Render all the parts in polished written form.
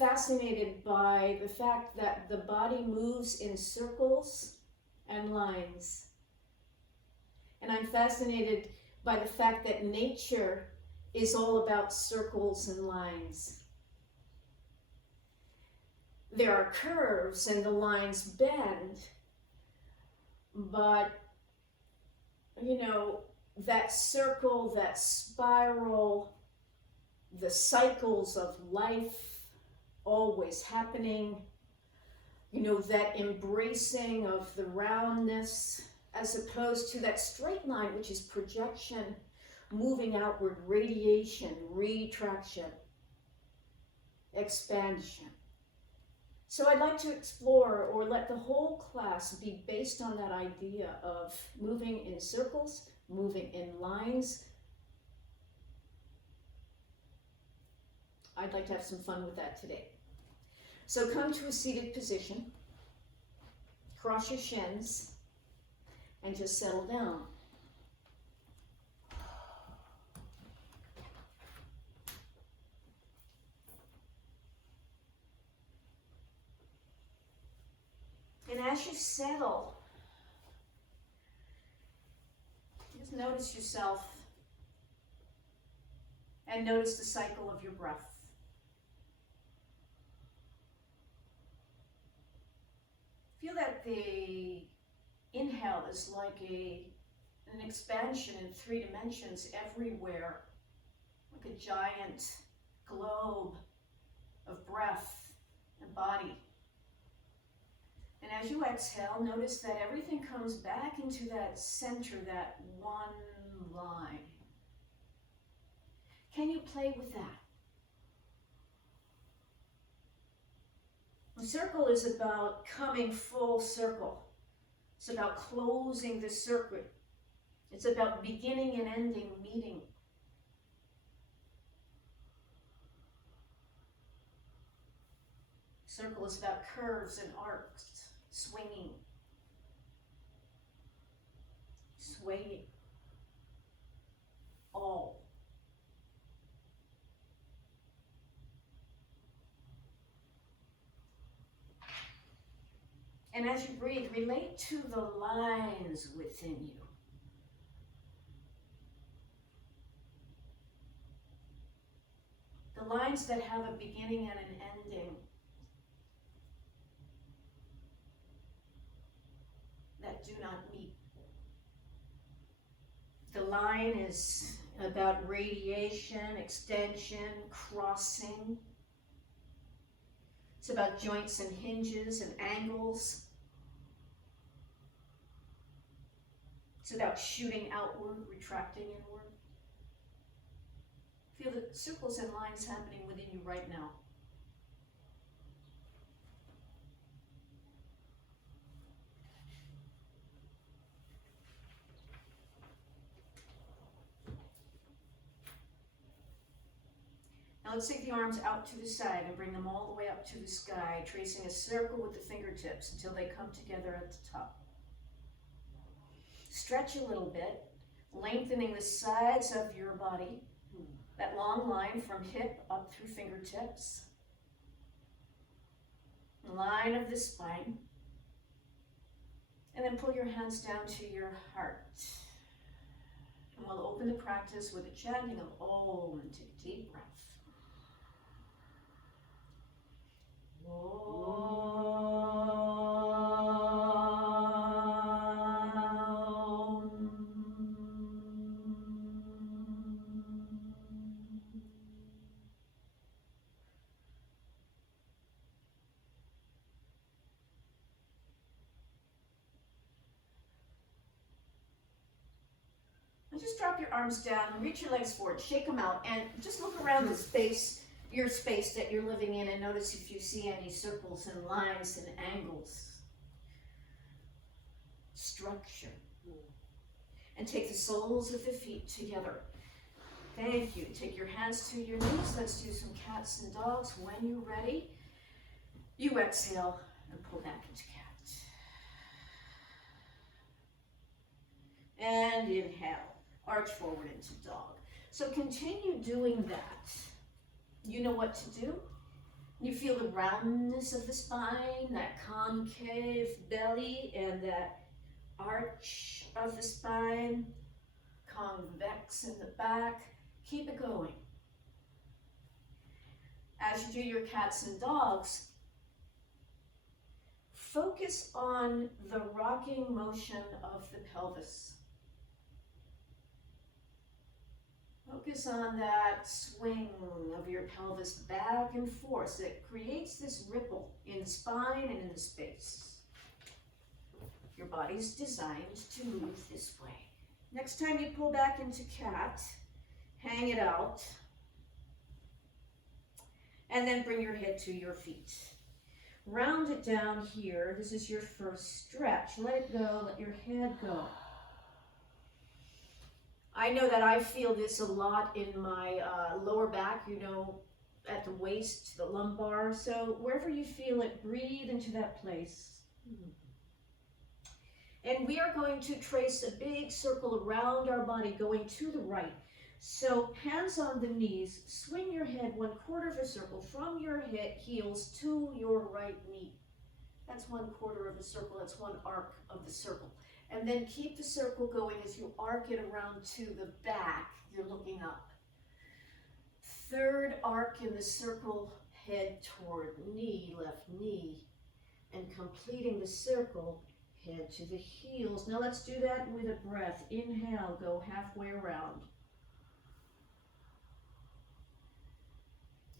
fascinated by the fact that the body moves in circles and lines. And I'm fascinated by the fact that nature is all about circles and lines. There are curves and the lines bend, but you know, that circle, that spiral, the cycles of life always happening, you know, that embracing of the roundness as opposed to that straight line, which is projection, moving outward, radiation, retraction, expansion. So I'd like to explore, or let the whole class be based on that idea of moving in circles, moving in lines. I'd like to have some fun with that today. So come to a seated position, cross your shins, and just settle down. And as you settle, just notice yourself and notice the cycle of your breath. Feel that the inhale is like an expansion in 3 dimensions everywhere, like a giant globe of breath and body. And as you exhale, notice that everything comes back into that center, that one line. Can you play with that? The circle is about coming full circle. It's about closing the circuit. It's about beginning and ending, meeting. Circle is about curves and arcs, swinging, swaying, all. And as you breathe, relate to the lines within you. The lines that have a beginning and an ending. That do not meet. The line is about radiation, extension, crossing. It's about joints and hinges and angles. It's about shooting outward, retracting inward. Feel the circles and lines happening within you right now. Now let's take the arms out to the side and bring them all the way up to the sky, tracing a circle with the fingertips until they come together at the top. Stretch a little bit, lengthening the sides of your body, that long line from hip up through fingertips. Line of the spine. And then pull your hands down to your heart. And we'll open the practice with a chanting of Om and take a deep breath. And just drop your arms down, reach your legs forward, shake them out, and just look around the space, your space that you're living in, and notice if you see any circles and lines and angles. Structure. And take the soles of the feet together. Thank you. Take your hands to your knees. Let's do some cats and dogs. When you're ready, you exhale and pull back into cat. And inhale. Arch forward into dog. So continue doing that. You know what to do. You feel the roundness of the spine, that concave belly, and that arch of the spine, convex in the back. Keep it going. As you do your cats and dogs, focus on the rocking motion of the pelvis. Focus on that swing of your pelvis back and forth. It creates this ripple in the spine and in the space. Your body's designed to move this way. Next time you pull back into cat, hang it out, and then bring your head to your feet. Round it down here. This is your first stretch. Let it go, let your head go. I know that I feel this a lot in my lower back, you know, at the waist, the lumbar. So wherever you feel it, breathe into that place. And we are going to trace a big circle around our body going to the right. So hands on the knees, swing your head 1/4 of a circle from your heels to your right knee. That's 1/4 of a circle, that's one arc of the circle. And then keep the circle going as you arc it around to the back. You're looking up. Third arc in the circle, head toward knee, left knee. And completing the circle, head to the heels. Now let's do that with a breath. Inhale, go halfway around.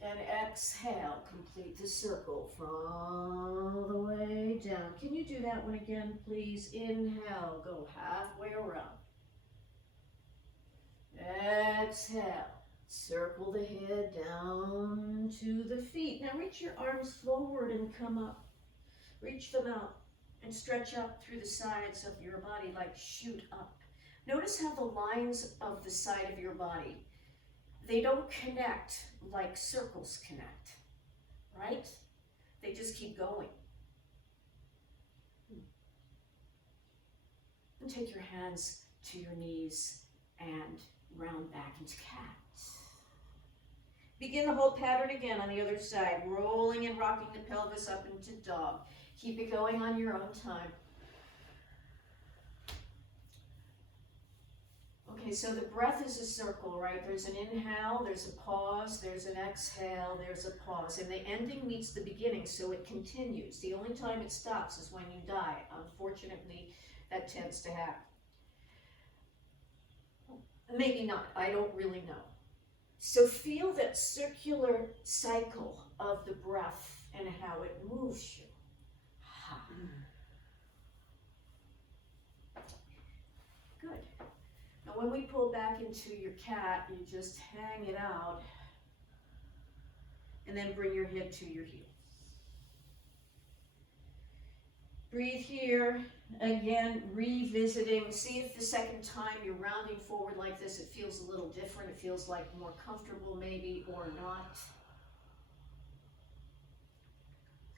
And exhale, complete the circle from all the way down. Can you do that one again, please? Inhale, go halfway around. Exhale, circle the head down to the feet. Now reach your arms forward and come up. Reach them out and stretch up through the sides of your body, like shoot up. Notice how the lines of the side of your body, they don't connect like circles connect, right? They just keep going. And take your hands to your knees and round back into cat. Begin the whole pattern again on the other side, rolling and rocking the pelvis up into dog. Keep it going on your own time. Okay, so the breath is a circle, right? There's an inhale, there's a pause, there's an exhale, there's a pause. And the ending meets the beginning, so it continues. The only time it stops is when you die. Unfortunately, that tends to happen. Maybe not, I don't really know. So feel that circular cycle of the breath and how it moves you. Good. Now when we pull back into your cat, you just hang it out and then bring your head to your heels. Breathe here, again, revisiting. See if the second time you're rounding forward like this, it feels a little different. It feels like more comfortable maybe or not.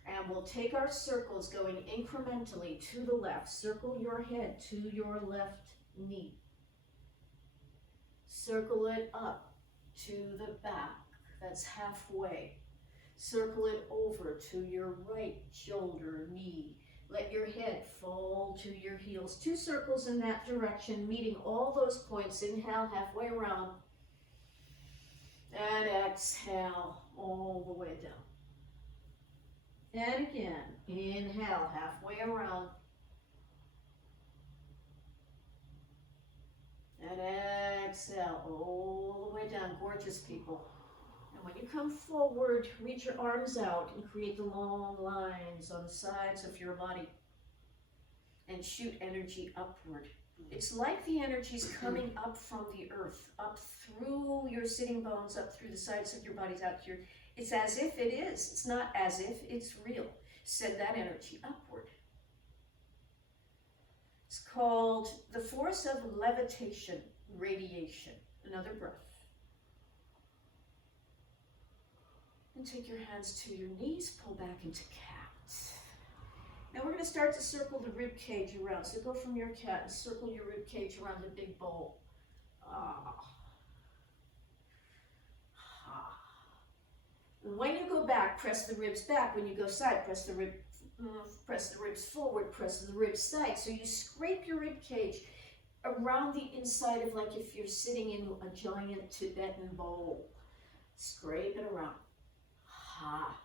And we'll take our circles going incrementally to the left. Circle your head to your left knee. Circle it up to the back. That's halfway. Circle it over to your right shoulder, knee. Let your head fall to your heels. 2 circles in that direction, meeting all those points. Inhale, halfway around. And exhale, all the way down. And again, inhale, halfway around. And exhale, all the way down. Gorgeous, people. And when you come forward, reach your arms out and create the long lines on the sides of your body. And shoot energy upward. It's like the energy's coming up from the earth, up through your sitting bones, up through the sides of your bodies, out here. It's as if it is. It's not as if, it's real. Send that energy upward. It's called the force of levitation, radiation. Another breath. And take your hands to your knees, pull back into cat. Now we're going to start to circle the rib cage around. So go from your cat and circle your rib cage around the big bowl. When you go back, press the ribs back. When you go side, press the ribs forward, press the ribs side. So you scrape your rib cage around the inside of, like if you're sitting in a giant Tibetan bowl. Scrape it around. Ha.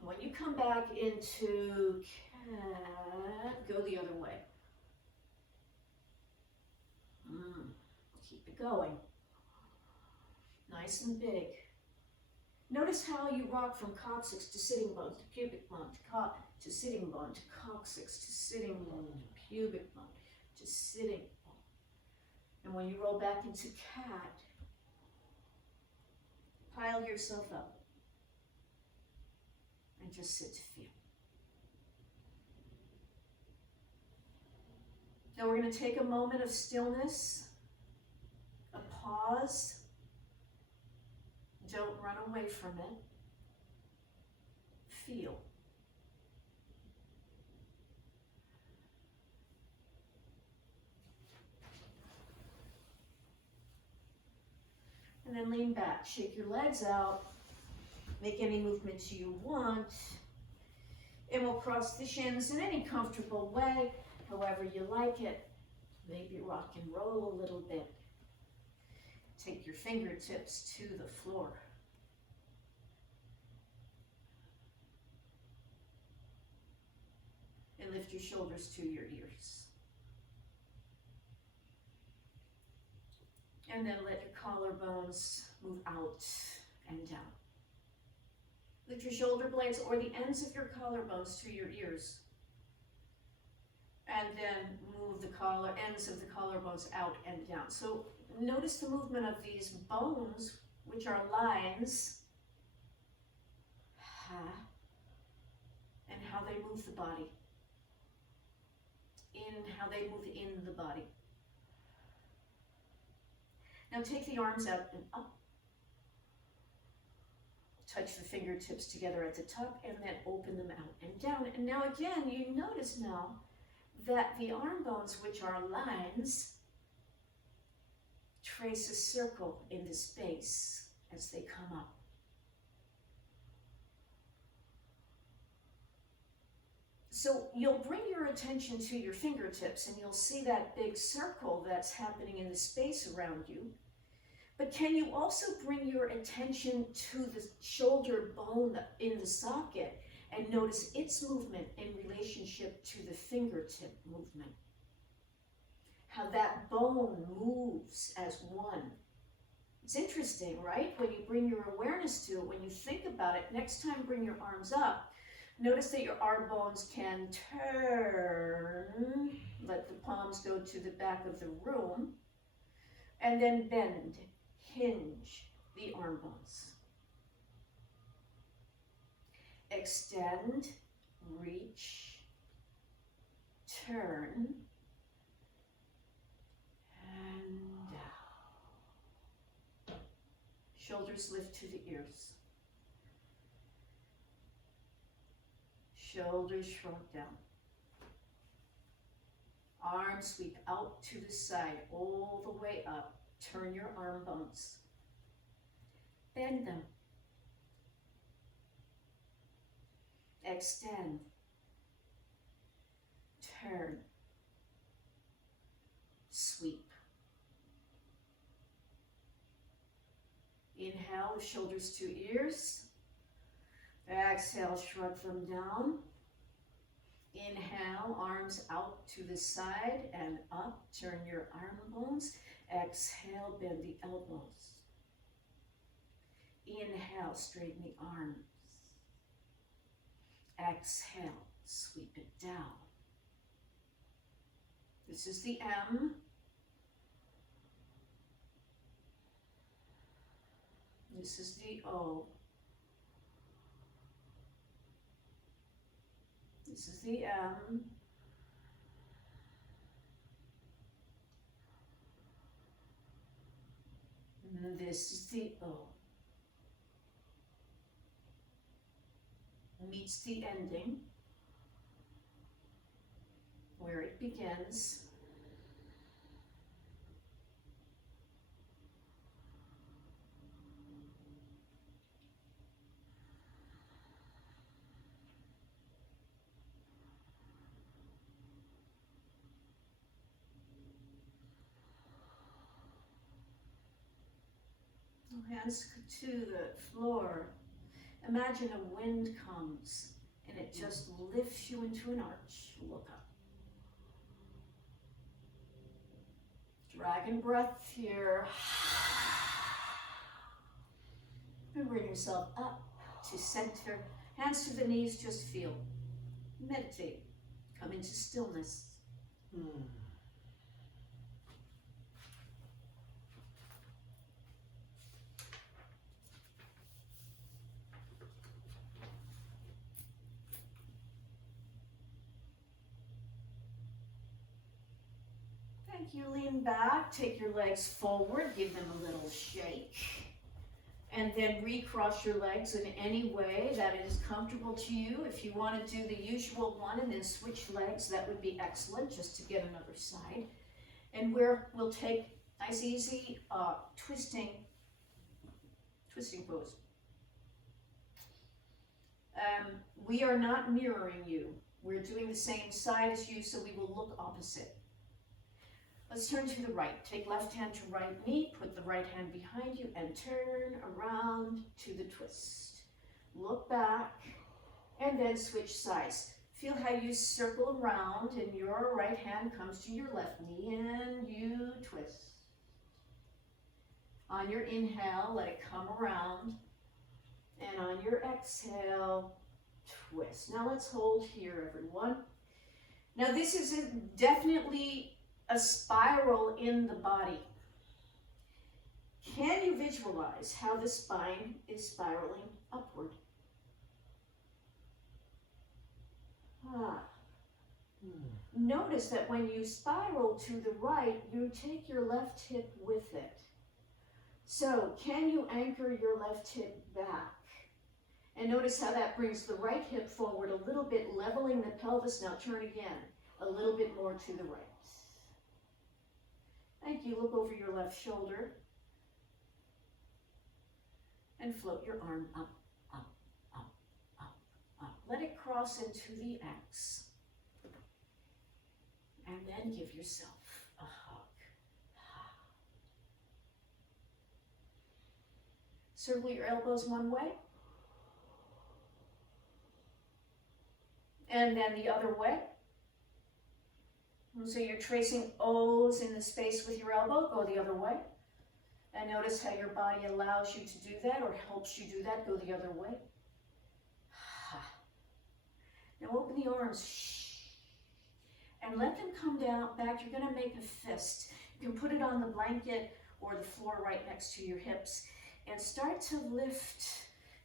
When you come back into cat, go the other way. Keep it going. Nice and big. Notice how you rock from coccyx to sitting bone to pubic bone to sitting bone to coccyx to sitting bone to pubic bone to sitting bone. And when you roll back into cat, pile yourself up and just sit to feel. Now we're going to take a moment of stillness, a pause. Don't run away from it. Feel. And then lean back. Shake your legs out. Make any movements you want. And we'll cross the shins in any comfortable way, however you like it. Maybe rock and roll a little bit. Take your fingertips to the floor. And lift your shoulders to your ears. And then let your collarbones move out and down. Lift your shoulder blades or the ends of your collarbones to your ears. And then move the ends of the collarbones out and down. So notice the movement of these bones, which are lines, and how they move the body. How they move in the body. Now take the arms out and up. Touch the fingertips together at the top and then open them out and down. And now again, you notice now that the arm bones, which are lines, trace a circle in the space as they come up. So you'll bring your attention to your fingertips and you'll see that big circle that's happening in the space around you. But can you also bring your attention to the shoulder bone in the socket and notice its movement in relationship to the fingertip movement? How that bone moves as one. It's interesting, right? When you bring your awareness to it, when you think about it, next time bring your arms up. Notice that your arm bones can turn, let the palms go to the back of the room, and then bend, hinge the arm bones. Extend, reach, turn, and down. Shoulders lift to the ears. Shoulders shrunk down. Arms sweep out to the side, all the way up. Turn your arm bones. Bend them. Extend. Turn. Sweep. Inhale, shoulders to ears. Exhale, shrug them down. Inhale, arms out to the side and up. Turn your arm bones. Exhale, bend the elbows. Inhale, straighten the arms. Exhale, sweep it down. This is the M. This is the O. This is the M. And this is the O. Meets the ending, where it begins. Hands to the floor. Imagine a wind comes and it just lifts you into an arch. Look up. Dragon breath here. And bring yourself up to center. Hands to the knees, just feel. Meditate. Come into stillness. Thank you. Lean back. Take your legs forward. Give them a little shake. And then recross your legs in any way that is comfortable to you. If you want to do the usual one and then switch legs, that would be excellent, just to get another side. And we'll take nice, easy twisting pose. We are not mirroring you. We're doing the same side as you, so we will look opposite. Let's turn to the right. Take left hand to right knee, put the right hand behind you, and turn around to the twist. Look back, and then switch sides. Feel how you circle around, and your right hand comes to your left knee, and you twist. On your inhale, let it come around, and on your exhale, twist. Now let's hold here, everyone. Now this is definitely a spiral in the body. Can you visualize how the spine is spiraling upward? Notice that when you spiral to the right, you take your left hip with it. So can you anchor your left hip back? And notice how that brings the right hip forward a little bit, leveling the pelvis. Now turn again, a little bit more to the right. Thank you. Look over your left shoulder and float your arm up, up, up, up, up. Let it cross into the X. And then give yourself a hug. Circle your elbows one way. And then the other way. So you're tracing O's in the space with your elbow. Go the other way. And notice how your body allows you to do that or helps you do that. Go the other way. Now open the arms. And let them come down back. You're going to make a fist. You can put it on the blanket or the floor right next to your hips. And start to lift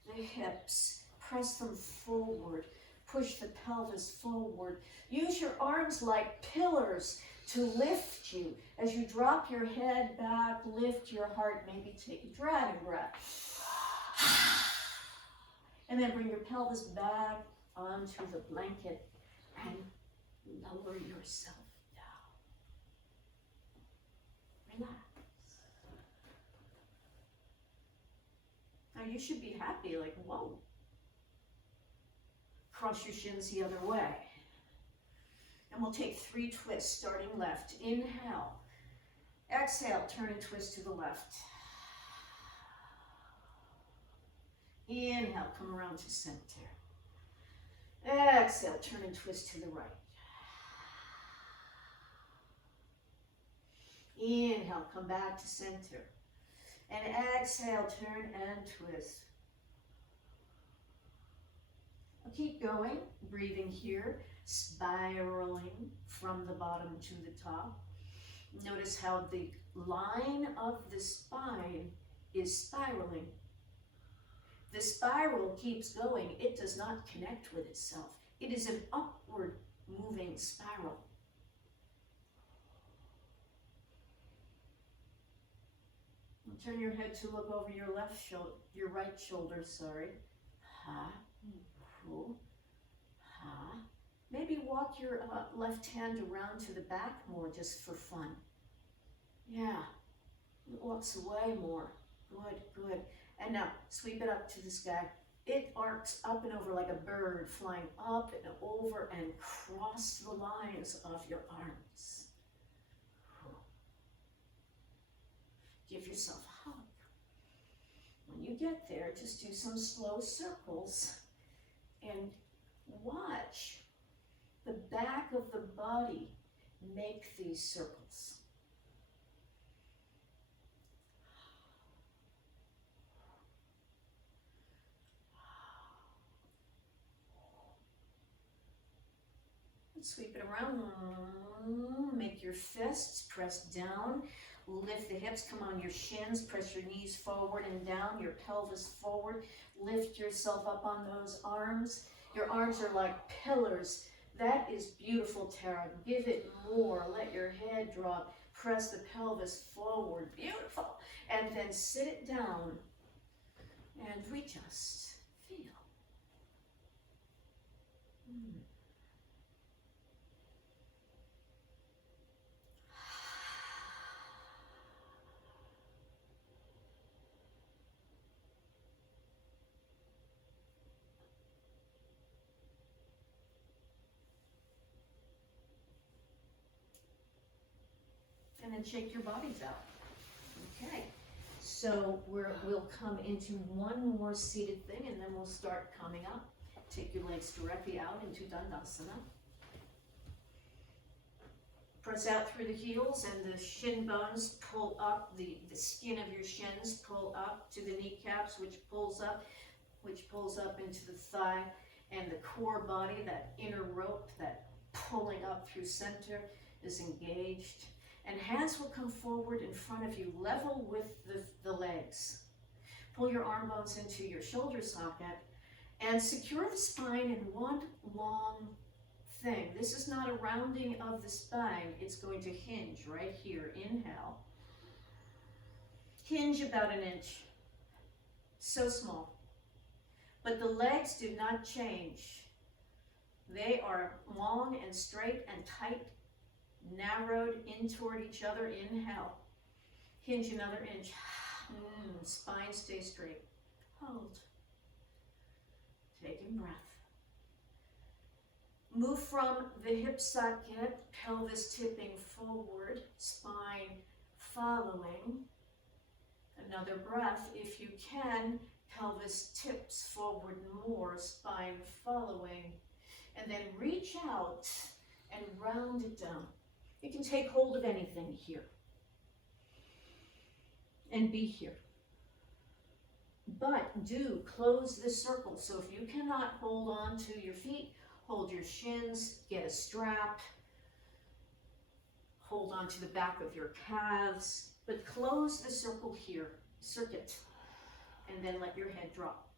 the hips. Press them forward. Push the pelvis forward. Use your arms like pillars to lift you. As you drop your head back, lift your heart, maybe take a dragon breath. And then bring your pelvis back onto the blanket and lower yourself down. Relax. Now you should be happy, like, whoa. Cross your shins the other way. And we'll take 3 twists, starting left. Inhale. Exhale, turn and twist to the left. Inhale, come around to center. Exhale, turn and twist to the right. Inhale, come back to center. And exhale, turn and twist. I'll keep going, breathing here, spiraling from the bottom to the top. Notice how the line of the spine is spiraling. The spiral keeps going. It does not connect with itself. It is an upward moving spiral. Turn your head to look over your left shoulder, your right shoulder, sorry. Ha, cool. Ha. Maybe walk your left hand around to the back more just for fun. Yeah, it walks away more. Good, good. And now sweep it up to the sky. It arcs up and over like a bird, flying up and over and cross the lines of your arms. Give yourself a hug. you get there, just do some slow circles and watch the back of the body make these circles. Sweep it around. Make your fists press down. Lift the hips, come on your shins, press your knees forward and down, your pelvis forward. Lift yourself up on those arms. Your arms are like pillars. That is beautiful, Tara. Give it more. Let your head drop. Press the pelvis forward. Beautiful. And then sit it down. And we just feel. And then shake your bodies out. Okay, so we'll come into one more seated thing and then we'll start coming up. Take your legs directly out into Dandasana. Press out through the heels and the shin bones pull up, the skin of your shins pull up to the kneecaps, which pulls up into the thigh, and the core body, that inner rope, that pulling up through center is engaged. And hands will come forward in front of you, level with the legs. Pull your arm bones into your shoulder socket and secure the spine in one long thing. This is not a rounding of the spine. It's going to hinge right here. Inhale. Hinge about an inch. So small. But the legs do not change. They are long and straight and tight, narrowed in toward each other. Inhale. Hinge another inch. Spine stays straight. Hold. Taking breath. Move from the hip socket, pelvis tipping forward, spine following. Another breath. If you can, pelvis tips forward more, spine following. And then reach out and round it down. You can take hold of anything here and be here. But do close the circle. So if you cannot hold on to your feet, hold your shins, get a strap, hold on to the back of your calves, but close the circle here, circuit, and then let your head drop.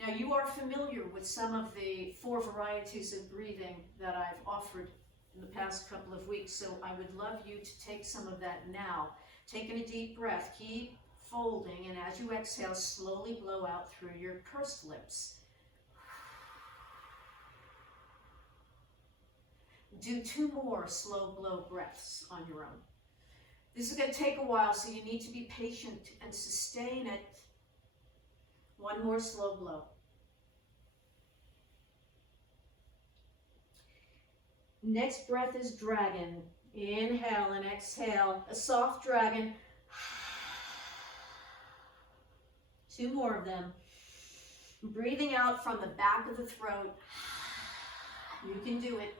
Now you are familiar with some of the 4 varieties of breathing that I've offered in the past couple of weeks, so I would love you to take some of that now. Taking a deep breath, keep folding, and as you exhale, slowly blow out through your pursed lips. Do 2 more slow blow breaths on your own. This is going to take a while, so you need to be patient and sustain it. 1 more slow blow. Next breath is dragon. Inhale and exhale, a soft dragon. 2 more of them. Breathing out from the back of the throat. You can do it.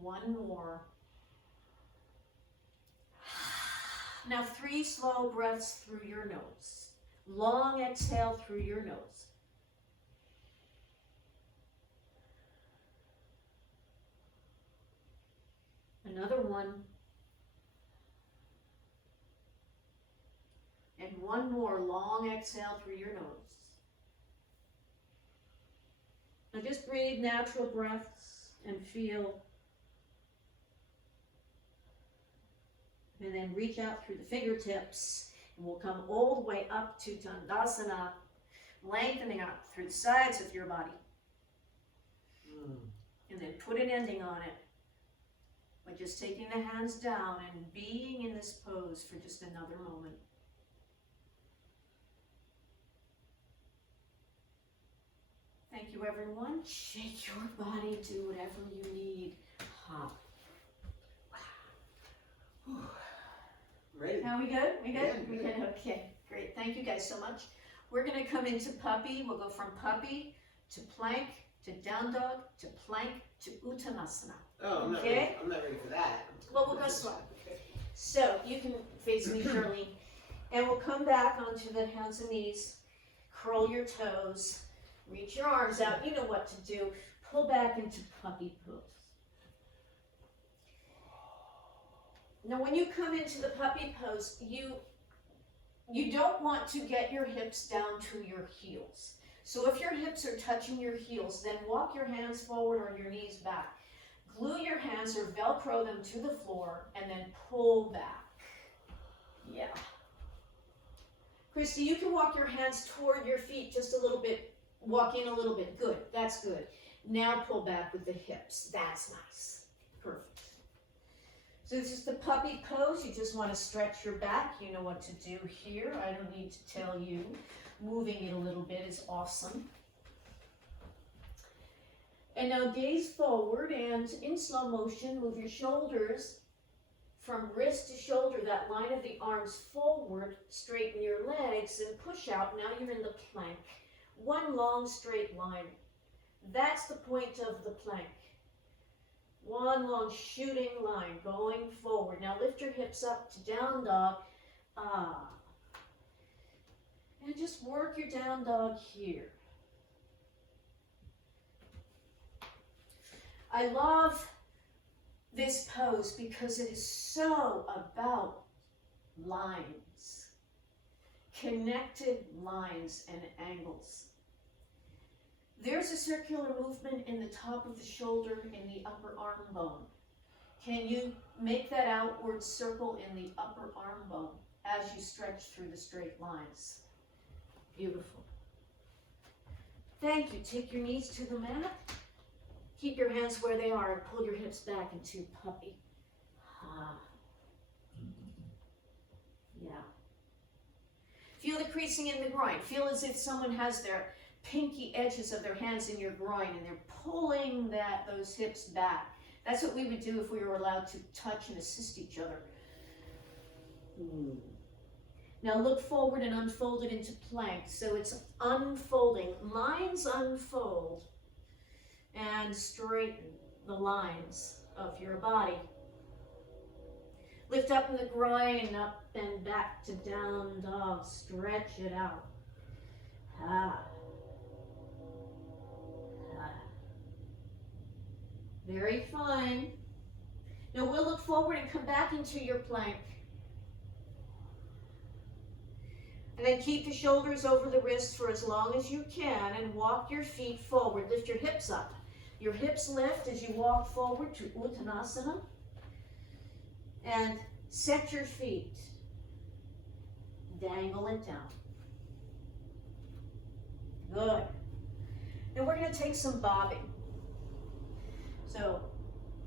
1 more. Now 3 slow breaths through your nose. Long exhale through your nose. Another 1. And 1 more long exhale through your nose. Now just breathe natural breaths and feel. And then reach out through the fingertips. And we'll come all the way up to Dandasana, lengthening up through the sides of your body. And then put an ending on it by just taking the hands down and being in this pose for just another moment. Thank you, everyone. Shake your body, do whatever you need. Hop. Ready? Now we good? We good? Yeah, we good. good? Okay. Great, thank you guys so much. We're gonna come into puppy. We'll go from puppy to plank, to down dog, to plank, to uttanasana. Oh, I'm okay? I'm not ready for that. Well, we'll go slow. So you can face me, Shirley, and we'll come back onto the hands and knees. Curl your toes, reach your arms out. You know what to do. Pull back into puppy pose. Now, when you come into the puppy pose, you don't want to get your hips down to your heels. So if your hips are touching your heels, then walk your hands forward or your knees back. Glue your hands or Velcro them to the floor and then pull back. Yeah. Christy, you can walk your hands toward your feet just a little bit, walk in a little bit. Good, that's good. Now pull back with the hips. That's nice. Perfect. So this is the puppy pose. You just want to stretch your back. You know what to do here. I don't need to tell you. Moving it a little bit is awesome. And now gaze forward and in slow motion, move your shoulders from wrist to shoulder, that line of the arms forward, straighten your legs and push out. Now you're in the plank. One long straight line. That's the point of the plank. One long shooting line going forward. Now lift your hips up to down dog. And just work your down dog here. I love this pose because it is so about lines, connected lines and angles. There's a circular movement in the top of the shoulder in the upper arm bone. Can you make that outward circle in the upper arm bone as you stretch through the straight lines? Beautiful. Thank you. Take your knees to the mat. Keep your hands where they are and pull your hips back into puppy. Yeah. Feel the creasing in the groin. Feel as if someone has their pinky edges of their hands in your groin and they're pulling those hips back. That's what we would do if we were allowed to touch and assist each other. Now look forward and unfold it into plank. So it's unfolding. Lines unfold and straighten the lines of your body. Lift up in the groin, up and back to down dog. Stretch it out. Very fine. Now we'll look forward and come back into your plank. And then keep the shoulders over the wrists for as long as you can and walk your feet forward. Lift your hips up. Your hips lift as you walk forward to Uttanasana. And set your feet. Dangle it down. Good. Now we're going to take some bobbing. So,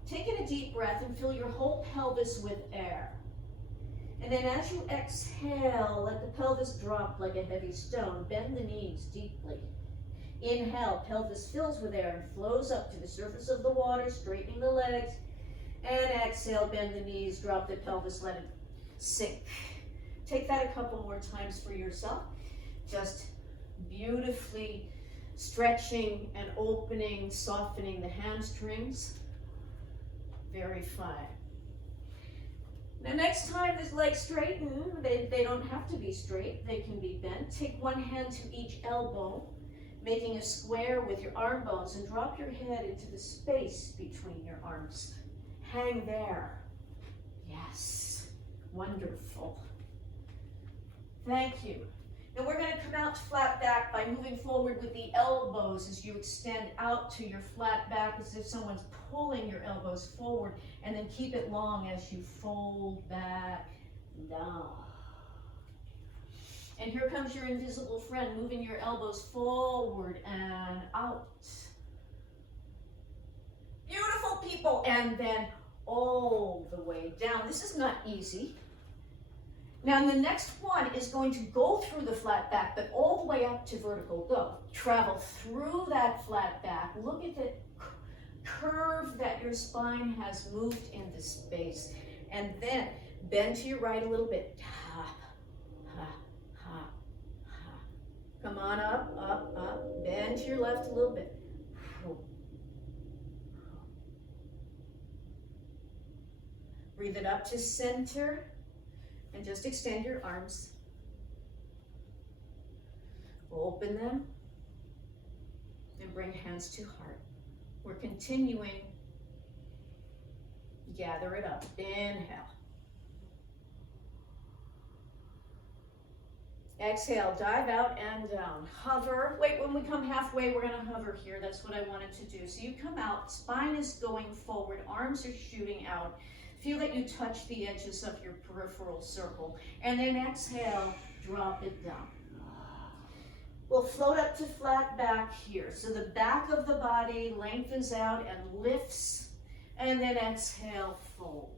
taking a deep breath and fill your whole pelvis with air. And then as you exhale, let the pelvis drop like a heavy stone. Bend the knees deeply. Inhale, pelvis fills with air and flows up to the surface of the water, straightening the legs. And exhale, bend the knees, drop the pelvis, let it sink. Take that a couple more times for yourself. Just beautifully stretching and opening, softening the hamstrings. Very fine. Now next time this leg straighten, they don't have to be straight, they can be bent. Take one hand to each elbow, making a square with your arm bones, and drop your head into the space between your arms. Hang there. Yes, wonderful. Thank you. Now we're going to come out to flat back by moving forward with the elbows as you extend out to your flat back as if someone's pulling your elbows forward, and then keep it long as you fold back down. And here comes your invisible friend, moving your elbows forward and out. Beautiful people. And then all the way down. This is not easy. Now the next one is going to go through the flat back, but all the way up to vertical. Go. Travel through that flat back. Look at the curve that your spine has moved into space. And then bend to your right a little bit. on up, up, up. Bend to your left a little bit. Breathe it up to center and just extend your arms. Open them and bring hands to heart. We're continuing. Gather it up. Inhale. Exhale, dive out and down. Hover. Wait, when we come halfway, we're going to hover here. That's what I wanted to do. So you come out, spine is going forward, arms are shooting out. Feel that you touch the edges of your peripheral circle. And then exhale, drop it down. We'll float up to flat back here. So the back of the body lengthens out and lifts. And then exhale, fold.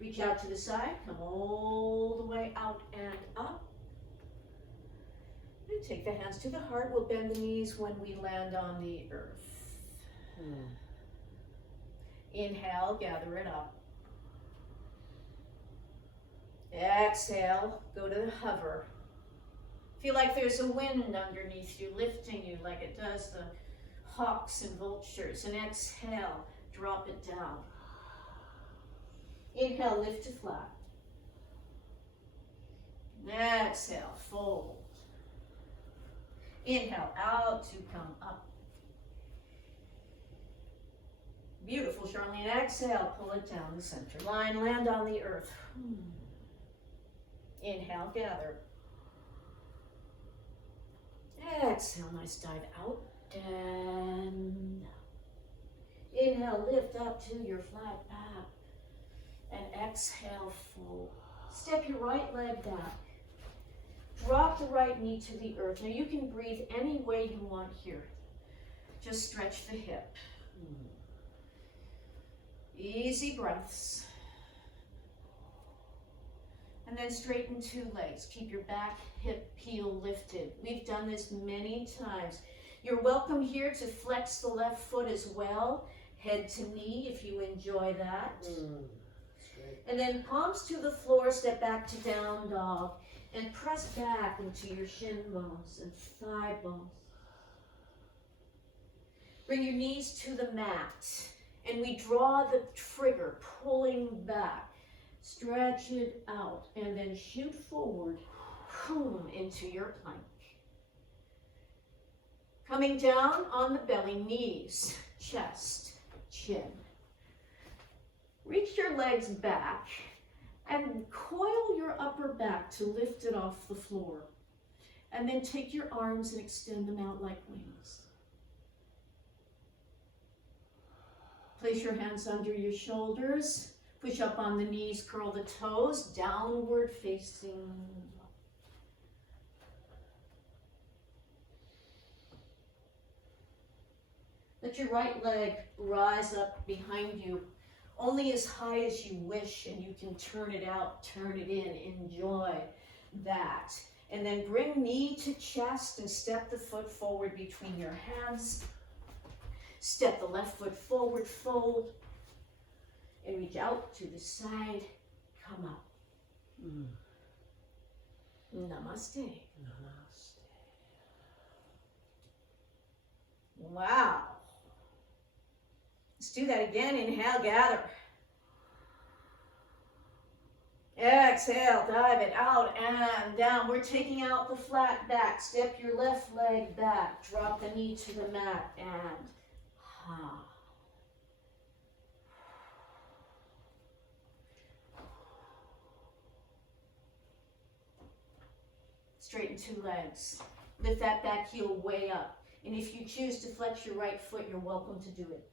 Reach out to the side, come all the way out and up. And take the hands to the heart. We'll bend the knees when we land on the earth. Inhale, gather it up. Exhale, go to hover. Feel like there's a wind underneath you, lifting you like it does the hawks and vultures. And exhale, drop it down. Inhale, lift to flat. Exhale, fold. Inhale, out to come up. Beautiful, Charlene. Exhale, pull it down the center line, land on the earth. Inhale, gather. Exhale, nice dive out and down. Inhale, lift up to your flat back. And exhale, fold. Step your right leg back. Drop the right knee to the earth. Now you can breathe any way you want here. Just stretch the hip. Easy breaths. And then straighten two legs. Keep your back hip heel lifted. We've done this many times. You're welcome here to flex the left foot as well. Head to knee if you enjoy that. And then palms to the floor, step back to down dog. And press back into your shin bones and thigh bones. Bring your knees to the mat. And we draw the trigger, pulling back. Stretch it out and then shoot forward into your plank. Coming down on the belly, knees, chest, chin. Reach your legs back and coil your upper back to lift it off the floor. And then take your arms and extend them out like wings. Place your hands under your shoulders. Push up on the knees, curl the toes, downward facing. Let your right leg rise up behind you, only as high as you wish, and you can turn it out, turn it in, enjoy that. And then bring knee to chest and step the foot forward between your hands. Step the left foot forward, fold. And reach out to the side, come up. Namaste. Namaste. Wow. Let's do that again. Inhale, gather. Exhale, dive it out and down. We're taking out the flat back. Step your left leg back. Drop the knee to the mat and ha. Straighten two legs. Lift that back heel way up. And if you choose to flex your right foot, you're welcome to do it.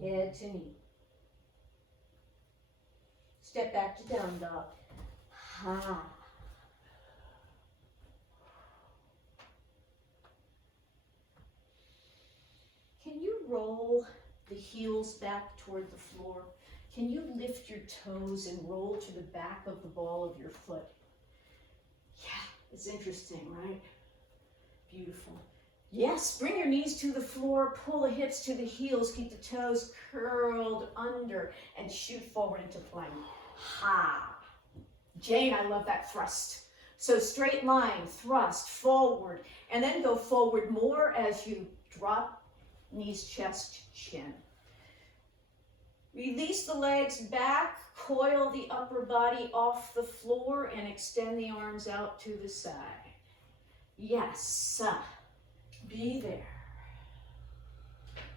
Head to knee. Step back to down dog. Ha. Can you roll the heels back toward the floor? Can you lift your toes and roll to the back of the ball of your foot? Yeah, it's interesting, right? Beautiful. Yes, bring your knees to the floor, pull the hips to the heels, keep the toes curled under, and shoot forward into plank. Ha! Jane, I love that thrust. So straight line, thrust, forward, and then go forward more as you drop knees, chest, chin. Release the legs back, coil the upper body off the floor, and extend the arms out to the side. Yes, be there.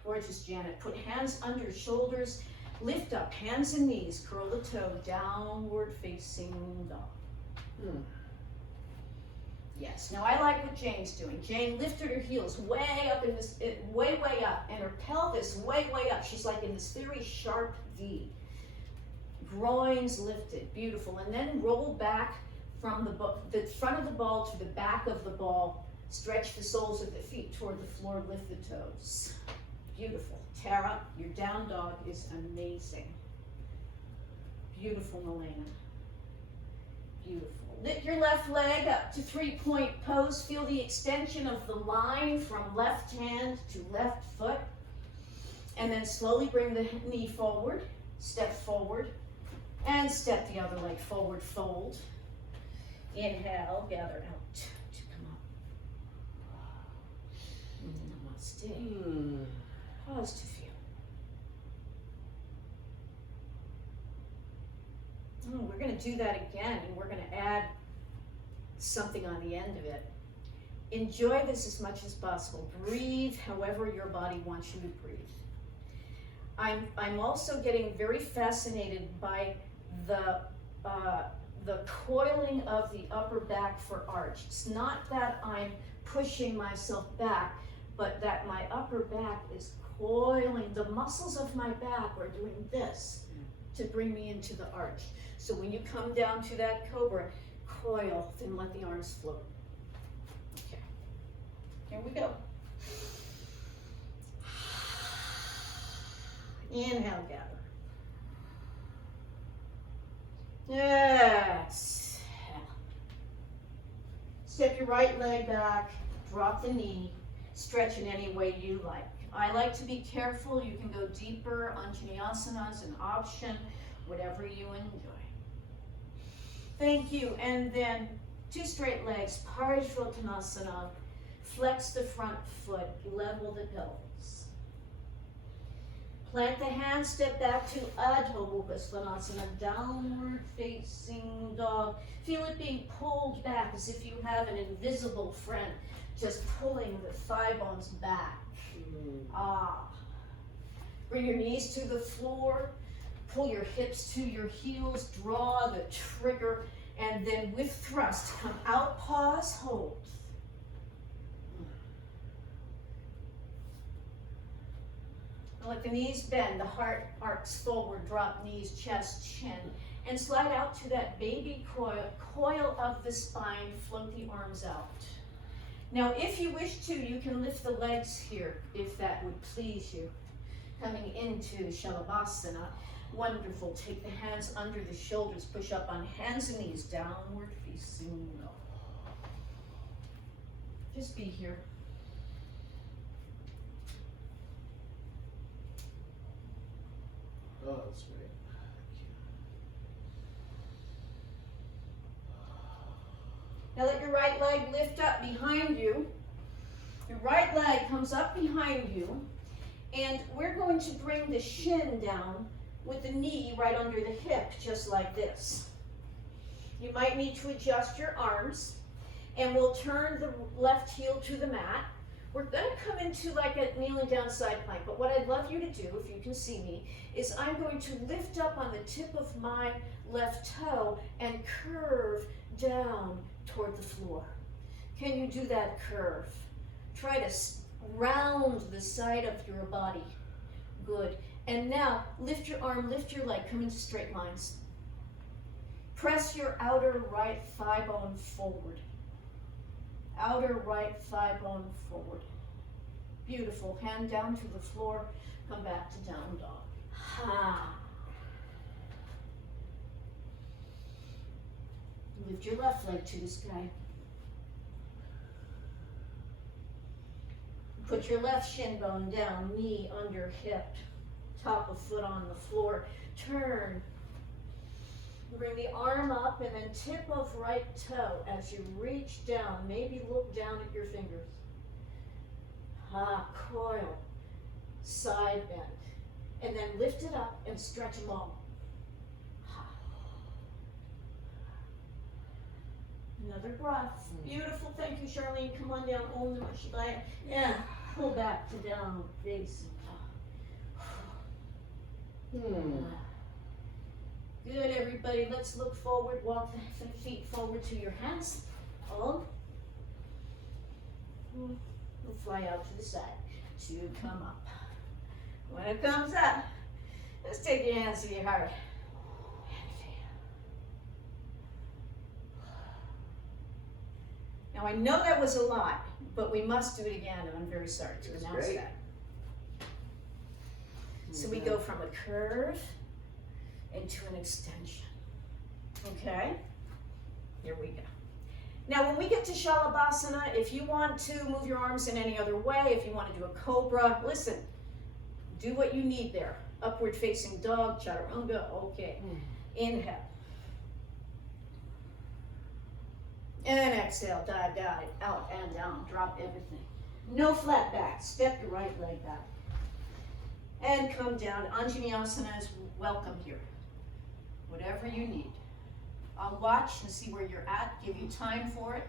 Gorgeous, Janet. Put hands under shoulders, lift up hands and knees, curl the toe, downward facing dog. Yes, now I like what Jane's doing. Jane lifted her heels way up in this, way up, and her pelvis way up. She's like in this very sharp V. Groins lifted, beautiful. And then roll back from the front of the ball to the back of the ball. Stretch the soles of the feet toward the floor, lift the toes. Beautiful. Tara, your down dog is amazing. Beautiful, Milena. Beautiful. Lift your left leg up to 3-point pose. Feel the extension of the line from left hand to left foot. And then slowly bring the knee forward, step forward, and step the other leg forward, fold. Inhale, gather out to come up. Namaste. Pause to feel. We're going to do that again, and we're going to add something on the end of it. Enjoy this as much as possible. Breathe however your body wants you to breathe. I'm also getting very fascinated by the coiling of the upper back for arch. It's not that I'm pushing myself back, but that my upper back is coiling. The muscles of my back are doing this to bring me into the arch. So when you come down to that cobra, coil, then let the arms float. Okay, here we go. Inhale, gather. Yes. Step your right leg back, drop the knee, stretch in any way you like. I like to be careful. You can go deeper. Anjaneyasana is an option, whatever you enjoy. Thank you. And then 2 straight legs, Parsvottanasana. Flex the front foot, level the pelvis. Plant the hands, step back to Adho Mukha Svanasana, downward facing dog. Feel it being pulled back as if you have an invisible friend just pulling the thigh bones back. Bring your knees to the floor, pull your hips to your heels, draw the trigger, and then with thrust, come out, pause, hold. Let the knees bend, the heart arcs forward, drop knees, chest, chin, and slide out to that baby coil of the spine, float the arms out. Now, if you wish to, you can lift the legs here, if that would please you. Coming into Shavasana, wonderful. Take the hands under the shoulders, push up on hands and knees, downward facing dog. Just be here. Oh, that's great. Now let your right leg lift up behind you. Your right leg comes up behind you, and we're going to bring the shin down with the knee right under the hip, just like this. You might need to adjust your arms, and we'll turn the left heel to the mat. We're going to come into like a kneeling down side plank, but what I'd love you to do, if you can see me, is I'm going to lift up on the tip of my left toe and curve down toward the floor. Can you do that curve? Try to round the side of your body. Good. And now lift your arm, lift your leg, come into straight lines. Press your outer right thigh bone forward. Outer right thigh bone forward. Beautiful. Hand down to the floor. Come back to down dog. Ha. Lift your left leg to the sky. Put your left shin bone down, knee under hip, top of foot on the floor. Turn. Bring the arm up and then tip of right toe as you reach down. Maybe look down at your fingers. Coil, side bend. And then lift it up and stretch them all. Another breath. Beautiful. Thank you, Charlene. Come on down. Om Namah Shivaya. Yeah. Pull back to downward facing dog. Good, everybody. Let's look forward. Walk the feet forward to your hands. Hold. We'll fly out to the side. To come up. When it comes up, let's take your hands to your heart. Now I know that was a lot, but we must do it again, and I'm very sorry to announce that. So we go from a curve into an extension. Okay? Here we go. Now when we get to shavasana, if you want to move your arms in any other way, if you want to do a cobra, listen, do what you need there. Upward facing dog, chaturanga, okay. Inhale. And exhale, dive down, out and down, drop everything. No flat back, step your right leg back. And come down, Anjaneyasana is welcome here. Whatever you need. I'll watch and see where you're at, give you time for it.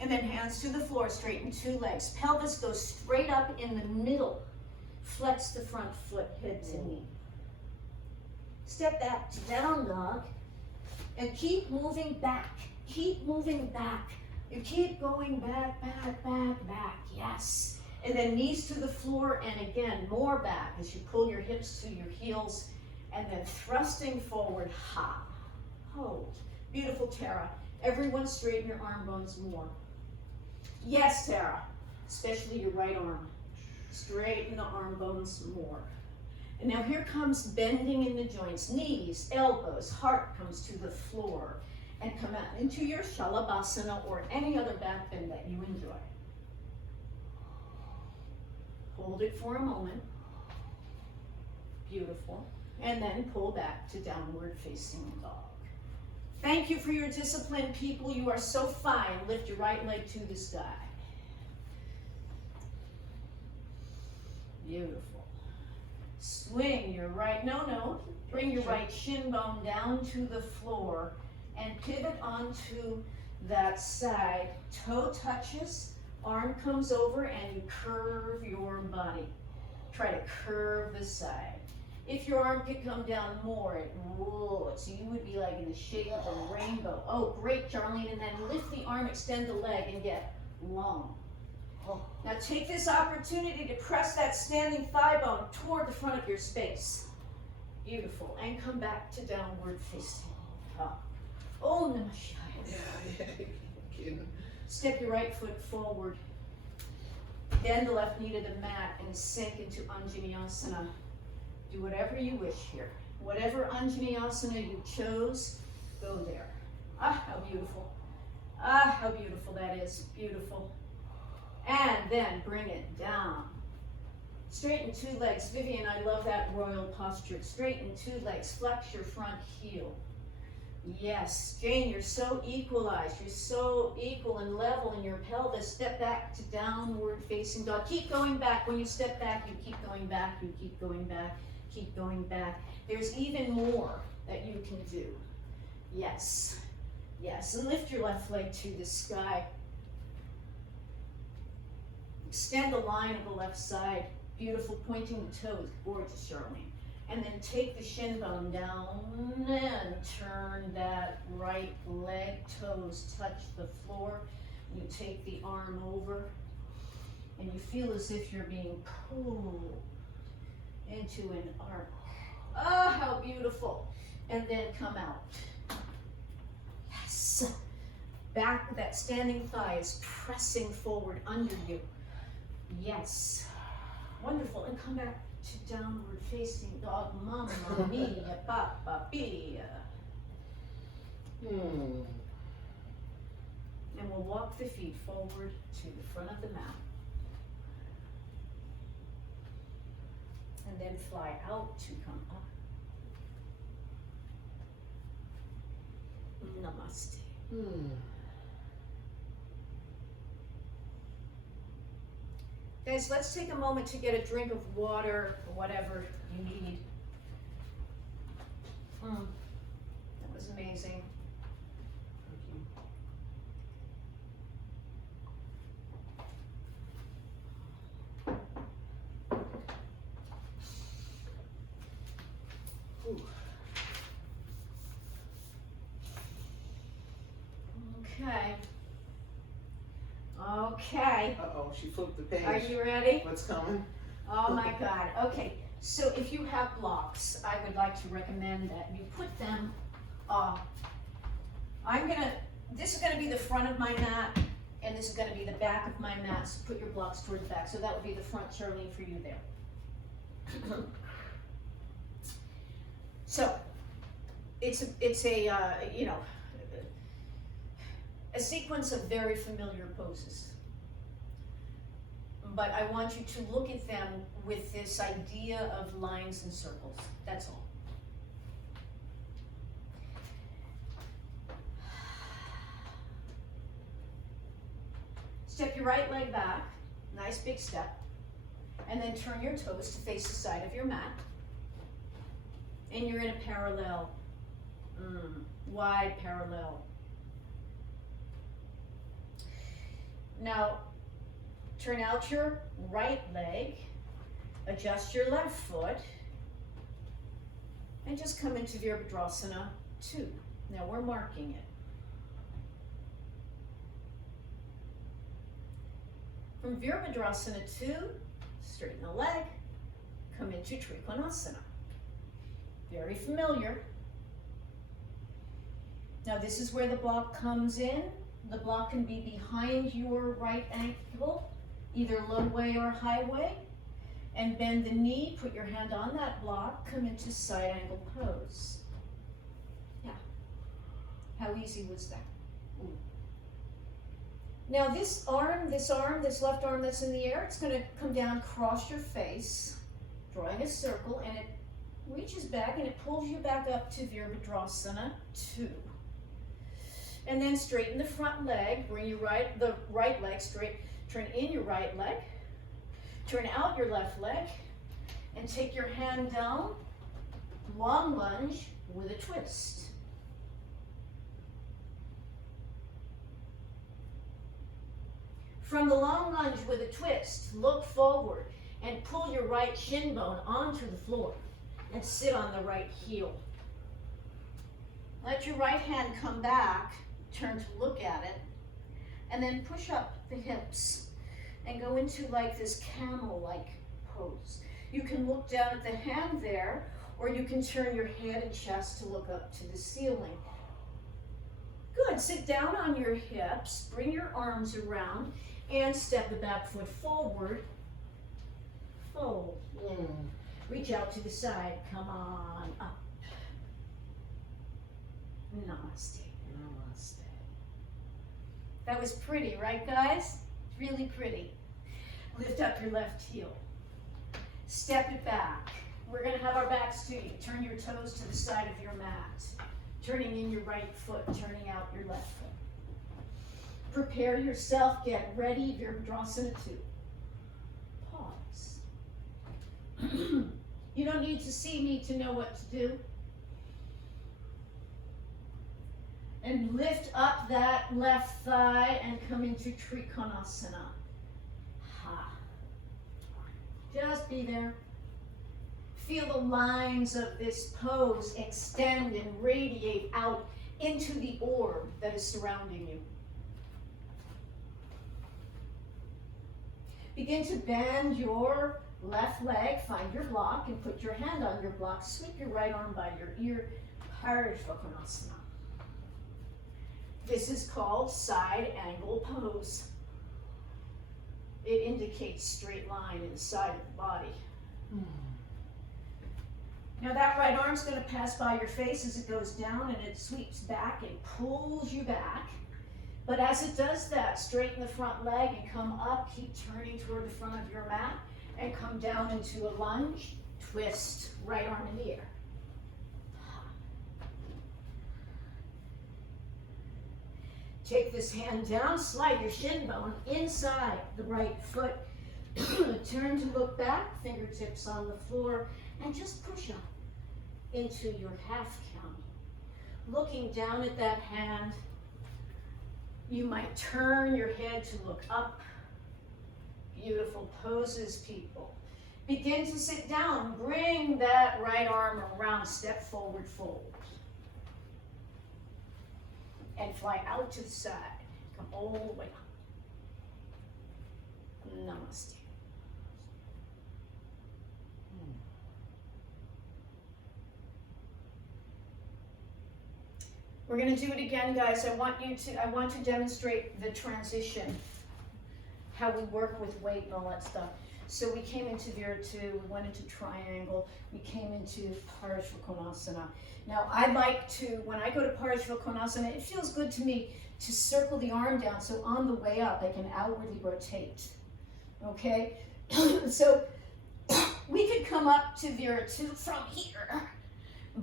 And then hands to the floor, straighten two legs. Pelvis goes straight up in the middle. Flex the front foot, head to knee. Step back to down dog. And keep moving back. Keep moving back. You keep going back, back, back, back. Yes. And then knees to the floor, and again, more back as you pull your hips to your heels. And then thrusting forward, ha. Hold. Beautiful, Tara. Everyone straighten your arm bones more. Yes, Tara. Especially your right arm. Straighten the arm bones more. And now here comes bending in the joints, knees, elbows, heart comes to the floor, and come out into your shalabhasana or any other back bend that you enjoy. Hold it for a moment. Beautiful. And then pull back to downward facing dog. Thank you for your discipline, people. You are so fine. Lift your right leg to the sky. Beautiful. Swing your right, bring your right shin bone down to the floor and pivot onto that side. Toe touches, arm comes over, and you curve your body. Try to curve the side. If your arm could come down more, it would. So you would be like in the shape of a rainbow. Oh, great, Charlene. And then lift the arm, extend the leg, and get long. Now take this opportunity to press that standing thigh bone toward the front of your space. Beautiful. And come back to downward facing dog. Om Namah Shivaya. Yeah. Step your right foot forward. Bend the left knee to the mat and sink into Anjaneyasana. Do whatever you wish here. Whatever Anjaneyasana you chose, go there. Ah, how beautiful. Ah, how beautiful that is. Beautiful. And then bring it down. Straighten two legs. Vivian, I love that royal posture. Straighten two legs. Flex your front heel. Yes. Jane, you're so equalized. You're so equal and level in your pelvis. Step back to downward facing dog. Keep going back. When you step back, you keep going back. You keep going back. Keep going back. There's even more that you can do. Yes. Yes. And lift your left leg to the sky. Extend the line of the left side. Beautiful, pointing the toes. Gorgeous, Charlene. And then take the shin bone down and turn that right leg. Toes touch the floor. You take the arm over and you feel as if you're being pulled into an arc. Oh, how beautiful. And then come out. Yes. Back, that standing thigh is pressing forward under you. Yes. Wonderful. And come back to downward facing dog. Mamma mia, papa mia. And we'll walk the feet forward to the front of the mat. And then fly out to come up. Namaste. Guys, let's take a moment to get a drink of water or whatever you need. That was amazing. Okay. Okay. Uh-oh, she flipped the page. Are you ready? What's coming? Oh my God. Okay. So if you have blocks, I would like to recommend that you put them, this is gonna be the front of my mat, and this is gonna be the back of my mat, so put your blocks toward the back. So that would be the front, Charlene, for you there. So, it's a you know, a sequence of very familiar poses. But I want you to look at them with this idea of lines and circles. That's all. Step your right leg back, nice big step, and then turn your toes to face the side of your mat. And you're in a parallel, wide parallel. Now, turn out your right leg, adjust your left foot, and just come into Virabhadrasana 2. Now we're marking it. From Virabhadrasana 2, straighten the leg, come into Trikonasana. Very familiar. Now this is where the block comes in. The block can be behind your right ankle, either low way or high way, and bend the knee, put your hand on that block, come into side angle pose. Yeah. How easy was that? Ooh. Now this left arm that's in the air, it's going to come down across your face, drawing a circle, and it reaches back and it pulls you back up to Virabhadrasana 2. And then straighten the front leg, bring the right leg straight, turn in your right leg, turn out your left leg, and take your hand down, long lunge with a twist. From the long lunge with a twist, look forward and pull your right shin bone onto the floor and sit on the right heel. Let your right hand come back, turn to look at it, and then push up the hips and go into like this camel-like pose. You can look down at the hand there, or you can turn your head and chest to look up to the ceiling. Good, sit down on your hips, bring your arms around, and step the back foot forward, fold. Reach out to the side, come on up. Namaste. Namaste. That was pretty, right guys? Really pretty. Lift up your left heel. Step it back. We're gonna have our backs to you. Turn your toes to the side of your mat. Turning in your right foot, turning out your left foot. Prepare yourself, get ready, Virabhadrasana 2. Pause. You don't need to see me to know what to do. And lift up that left thigh and come into Trikonasana. Ha. Just be there. Feel the lines of this pose extend and radiate out into the orb that is surrounding you. Begin to bend your left leg, find your block, and put your hand on your block. Sweep your right arm by your ear, Parishvakonasana. This is called side angle pose. It indicates straight line in the side of the body. Now that right arm's going to pass by your face as it goes down, and it sweeps back and pulls you back. But as it does that, straighten the front leg and come up, keep turning toward the front of your mat, and come down into a lunge, twist, right arm in the air. Take this hand down, slide your shin bone inside the right foot. Turn to look back, fingertips on the floor, and just push up into your half count. Looking down at that hand, you might turn your head to look up. Beautiful poses, people. Begin to sit down. Bring that right arm around. Step forward, fold. And fly out to the side. Come all the way up. Namaste. We're going to do it again, guys. I want to demonstrate the transition, how we work with weight and all that stuff. So we came into Virtu, we went into triangle, we came into Parashvakonasana. Now I like to, when I go to Parashvakonasana, it feels good to me to circle the arm down so on the way up I can outwardly rotate. Okay? So we could come up to Virtu from here,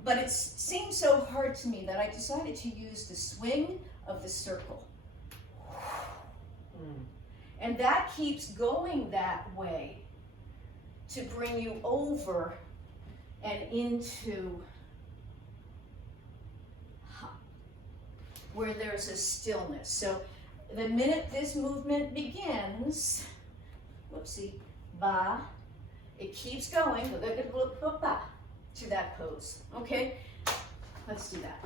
but it seemed so hard to me that I decided to use the swing of the circle. And that keeps going that way to bring you over and into where there's a stillness. So the minute this movement begins, whoopsie, ba, it keeps going to that pose. Okay? Let's do that.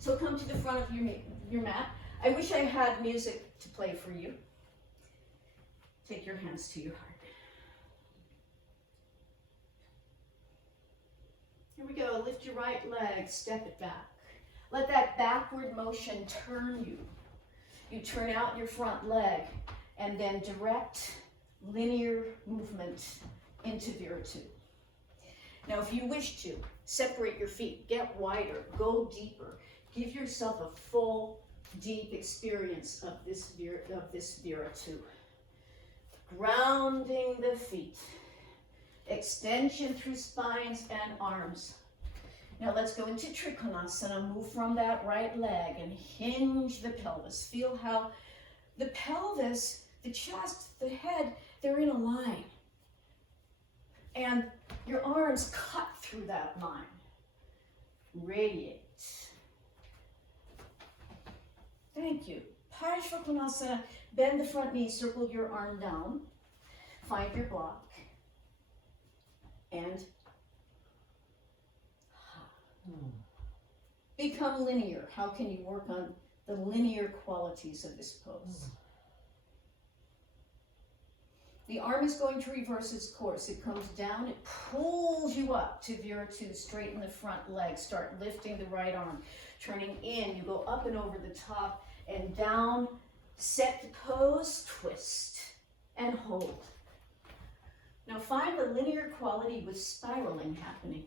So come to the front of your mat. I wish I had music to play for you. Take your hands to your heart. Here we go. Lift your right leg, step it back. Let that backward motion turn you. You turn out your front leg and then direct linear movement into Virtu. Now, if you wish to, separate your feet, get wider, go deeper. Give yourself a full, deep experience of this Virtu. Grounding the feet. Extension through spines and arms. Now let's go into Trikonasana. Move from that right leg and hinge the pelvis. Feel how the pelvis, the chest, the head, they're in a line. And your arms cut through that line. Radiate. Thank you. Parashvakonasana. Bend the front knee, circle your arm down. Find your block. And become linear. How can you work on the linear qualities of this pose? The arm is going to reverse its course. It comes down, it pulls you up to Virtu. Straighten the front leg. Start lifting the right arm. Turning in, you go up and over the top and down. Set the pose, twist, and hold. Now find the linear quality with spiraling happening.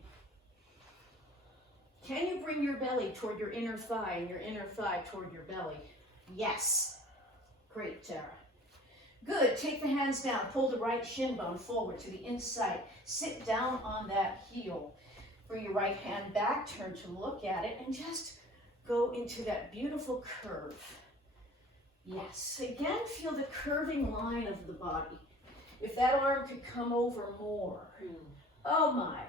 Can you bring your belly toward your inner thigh and your inner thigh toward your belly? Yes. Great, Tara. Good. Take the hands down. Pull the right shin bone forward to the inside. Sit down on that heel. Bring your right hand back. Turn to look at it and just go into that beautiful curve. Yes. Again, feel the curving line of the body. If that arm could come over more. Oh my.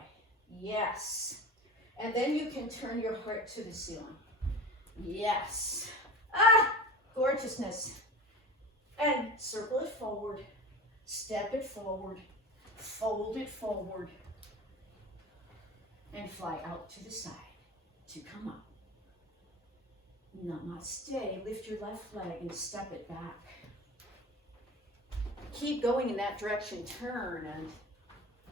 Yes. And then you can turn your heart to the ceiling. Yes. Ah, gorgeousness. And circle it forward, step it forward, fold it forward, and fly out to the side to come up. Namaste. Lift your left leg and step it back. Keep going in that direction. Turn and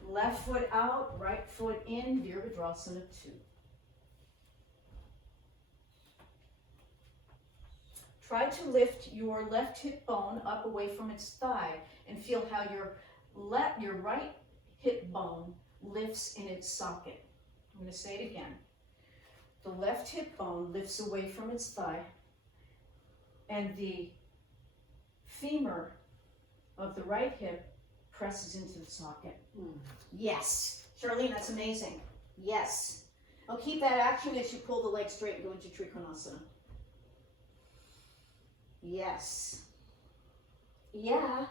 left foot out, right foot in, Virabhadrasana 2. Try to lift your left hip bone up away from its thigh and feel how your right hip bone lifts in its socket. I'm going to say it again. The left hip bone lifts away from its thigh and the femur of the right hip presses into the socket. Yes. Charlene, that's amazing. Yes. I'll keep that action as you pull the leg straight and go into Trikonasana. Yes. Yeah.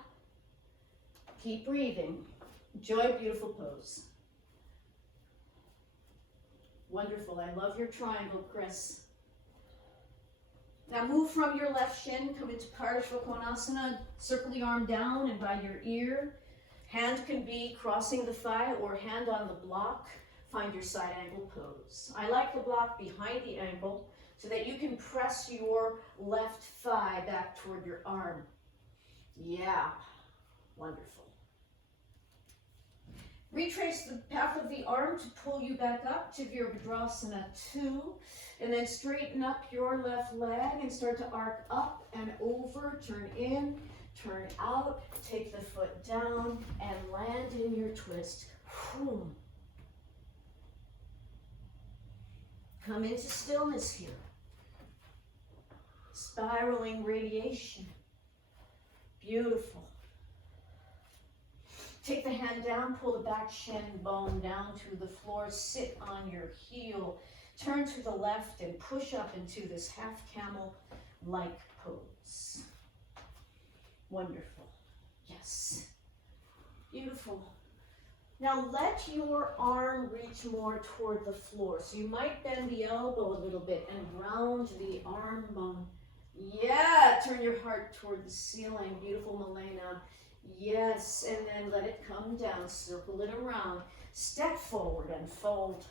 Keep breathing. Enjoy a beautiful pose. Wonderful. I love your triangle, Chris. Now move from your left shin, come into Parashva Konasana, circle the arm down and by your ear. Hand can be crossing the thigh or hand on the block. Find your side angle pose. I like the block behind the ankle so that you can press your left thigh back toward your arm. Yeah, wonderful. Retrace the path of the arm to pull you back up to Virabhadrasana 2, and then straighten up your left leg and start to arc up and over, turn in, turn out, take the foot down and land in your twist. Whew. Come into stillness here. Spiraling radiation. Beautiful. Take the hand down, pull the back shin bone down to the floor, sit on your heel, turn to the left and push up into this half camel-like pose. Wonderful. Yes. Beautiful. Now let your arm reach more toward the floor. So you might bend the elbow a little bit and round the arm bone. Yeah, turn your heart toward the ceiling. Beautiful, Milena. Yes, and then let it come down, circle it around, step forward and fold.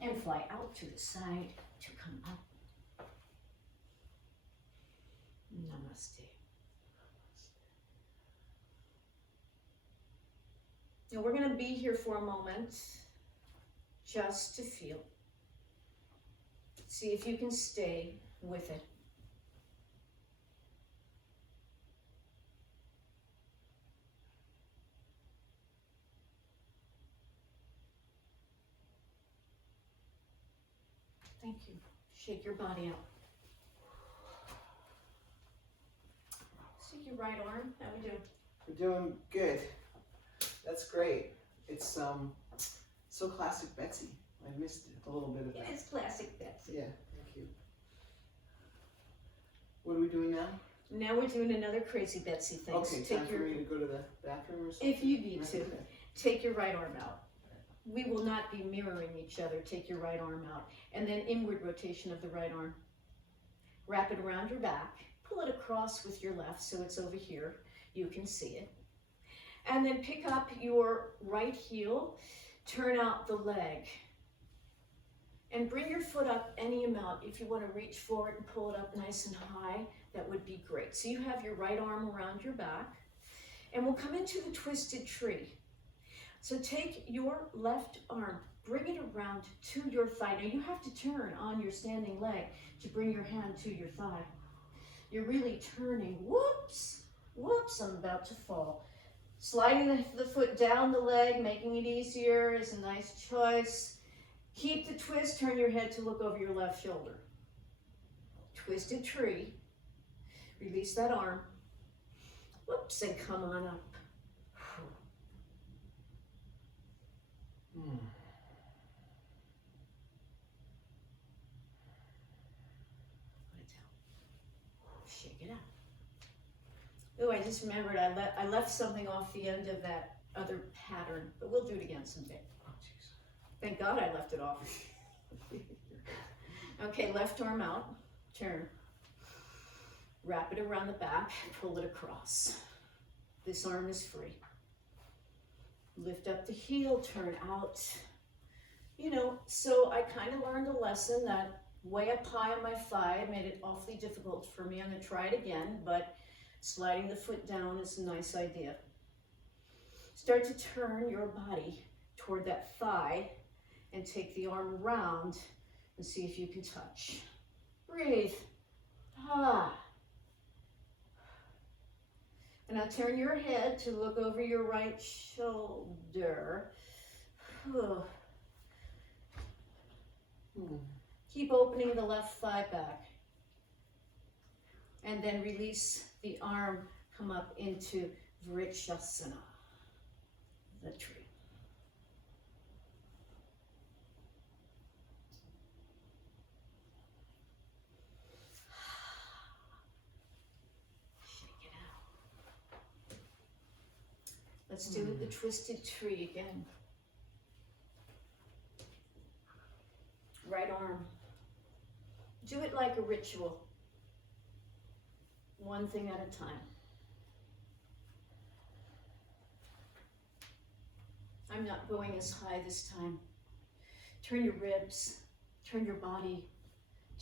And fly out to the side to come up. Namaste. Now we're going to be here for a moment just to feel. See if you can stay with it. Thank you. Shake your body out. Shake your right arm. How we doing? We're doing good. That's great. It's so classic Betsy. I missed a little bit of that. It is classic Betsy. Yeah, thank you. What are we doing now? Now we're doing another crazy Betsy thing. Okay, So time for me to go to the bathroom or something? if you need to, Okay. take your right arm out. We will not be mirroring each other. Take your right arm out. And then inward rotation of the right arm. Wrap it around your back. Pull it across with your left so it's over here. You can see it. And then pick up your right heel. Turn out the leg. And bring your foot up any amount. If you want to reach forward and pull it up nice and high, that would be great. So you have your right arm around your back. And we'll come into the twisted tree. So take your left arm, bring it around to your thigh. Now you have to turn on your standing leg to bring your hand to your thigh. You're really turning. Whoops, whoops, I'm about to fall. Sliding the foot down the leg, making it easier is a nice choice. Keep the twist, turn your head to look over your left shoulder. Twisted tree. Release that arm. Whoops, and come on up. Hmm. Put it down. Shake it out. Oh, I just remembered I left something off the end of that other pattern, but we'll do it again someday. Oh, jeez. Thank God I left it off. Okay, left arm out, turn. Wrap it around the back, pull it across. This arm is free. Lift up the heel, turn out. You know, so I kind of learned a lesson that way up high on my thigh made it awfully difficult for me. I'm going to try it again, but sliding the foot down is a nice idea. Start to turn your body toward that thigh and take the arm around and see if you can touch. Breathe. Ah. And now turn your head to look over your right shoulder. Keep opening the left thigh back. And then release the arm, come up into Vrikshasana, the tree. Let's do the twisted tree again. Right arm. Do it like a ritual. One thing at a time. I'm not going as high this time. Turn your ribs, turn your body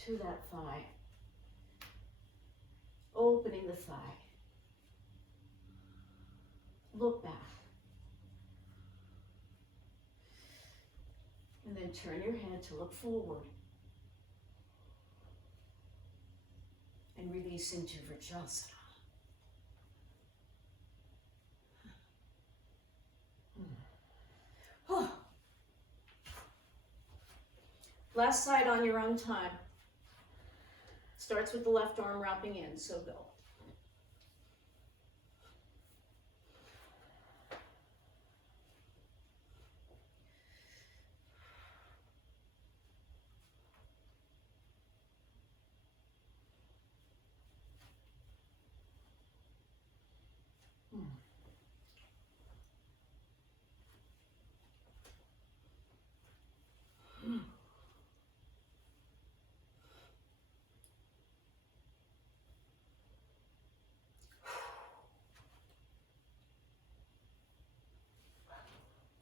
to that thigh. Opening the thigh. Look back. And then turn your head to look forward. And release into Rotational. Oh. Last side on your own time. Starts with the left arm wrapping in, so go.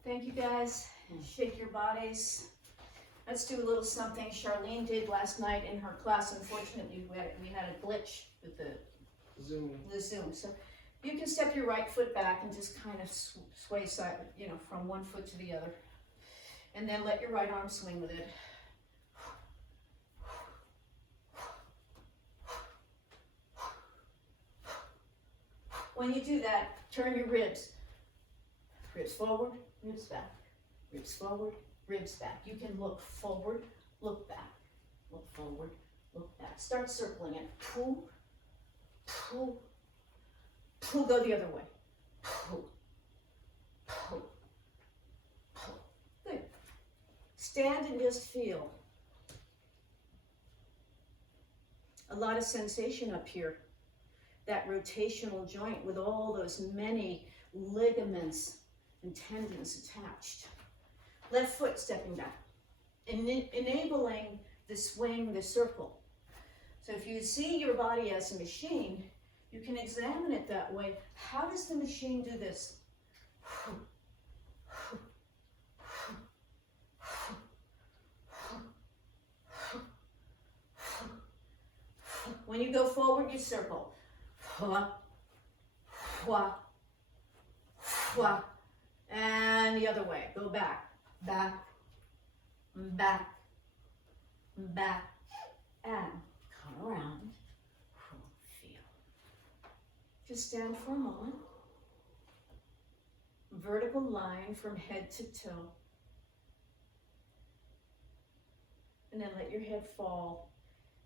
Thank you guys. Shake your bodies. Let's do a little something Charlene did last night in her class. Unfortunately, we had a glitch with the Zoom. So you can step your right foot back and just kind of sway side, from one foot to the other. And then let your right arm swing with it. When you do that, turn your ribs. Ribs forward, ribs back. Ribs forward, ribs back. You can look forward, look back. Look forward, look back. Start circling it. Pull, pull, pull. Go the other way. Pull, pull, pull. Good. Stand and just feel. A lot of sensation up here. That rotational joint with all those many ligaments and tendons attached. Left foot stepping back, enabling the swing, the circle. So if you see your body as a machine, you can examine it that way. How does the machine do this? When you go forward, you circle. And the other way. Go back, back, back, back, and come around. Feel. Just stand for a moment. Vertical line from head to toe. And then let your head fall.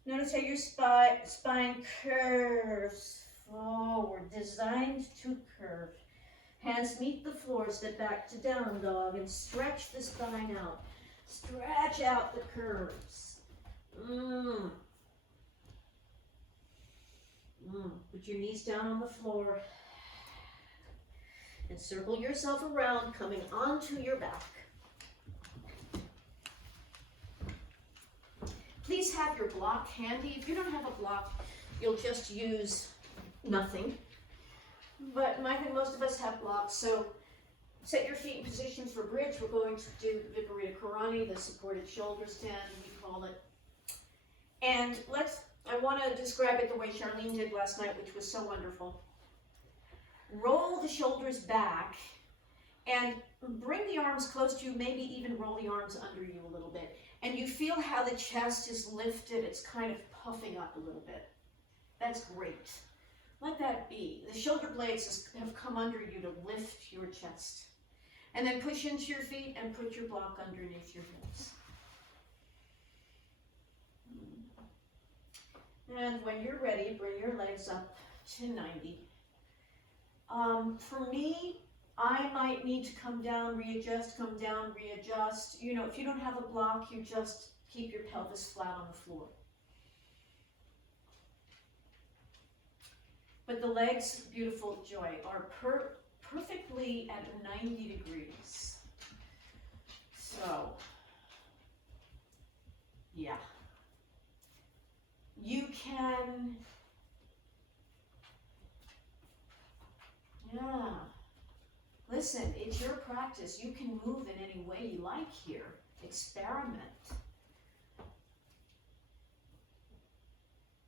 Notice how your spine curves forward, designed to curve. Hands meet the floor, step back to down dog, and stretch the spine out. Stretch out the curves. Put your knees down on the floor. And circle yourself around, coming onto your back. Please have your block handy. If you don't have a block, you'll just use nothing. But I think most of us have blocks, so set your feet in position for bridge. We're going to do Viparita Karani, the supported shoulder stand, we call it. And I want to describe it the way Charlene did last night, which was so wonderful. Roll the shoulders back and bring the arms close to you, maybe even roll the arms under you a little bit. And you feel how the chest is lifted, it's kind of puffing up a little bit. That's great. Let that be. The shoulder blades have come under you to lift your chest. And then push into your feet and put your block underneath your hips. And when you're ready, bring your legs up to 90. For me, I might need to come down, readjust, come down, readjust. If you don't have a block, you just keep your pelvis flat on the floor. But the legs, beautiful joy, are perfectly at 90 degrees. So, yeah. You can, yeah. Listen, it's your practice. You can move in any way you like here. Experiment.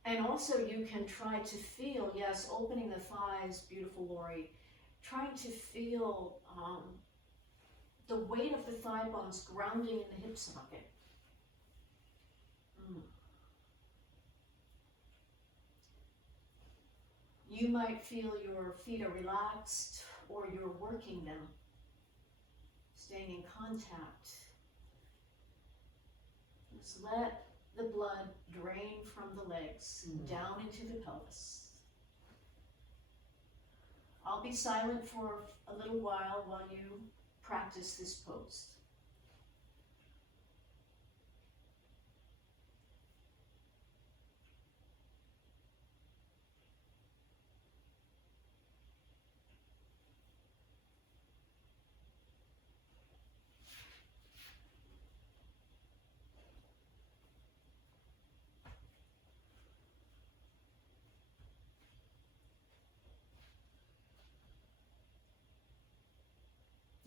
And also you can try to feel, yes, opening the thighs, beautiful Lori, trying to feel the weight of the thigh bones grounding in the hip socket. You might feel your feet are relaxed or you're working them, staying in contact. Just let the blood drain from the legs down into the pelvis. I'll be silent for a little while you practice this pose.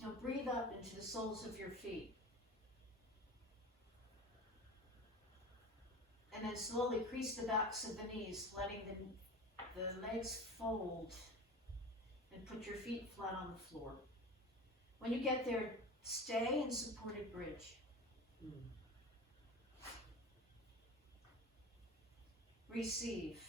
Now breathe up into the soles of your feet. And then slowly crease the backs of the knees, letting the legs fold. And put your feet flat on the floor. When you get there, stay in supported bridge. Receive.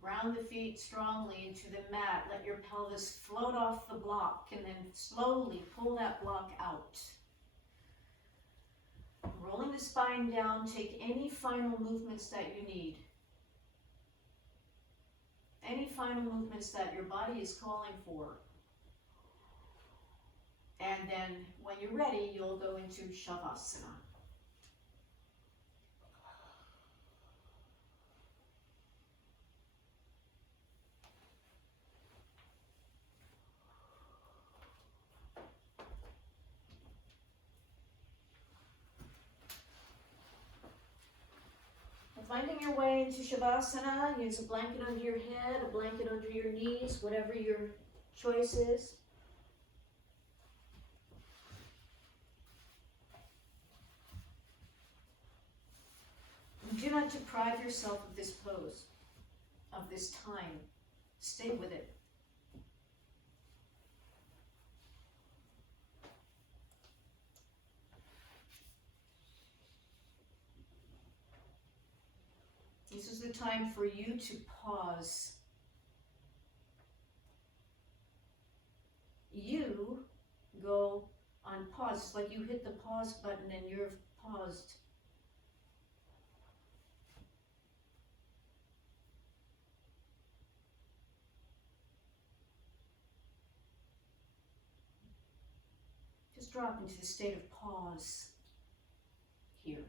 Ground the feet strongly into the mat. Let your pelvis float off the block and then slowly pull that block out. Rolling the spine down, take any final movements that you need. Any final movements that your body is calling for. And then when you're ready, you'll go into shavasana. Finding your way into shavasana, use a blanket under your head, a blanket under your knees, whatever your choice is. Do not deprive yourself of this pose, of this time. Stay with it. This is the time for you to pause. You go on pause. It's like you hit the pause button and you're paused. Just drop into the state of pause here.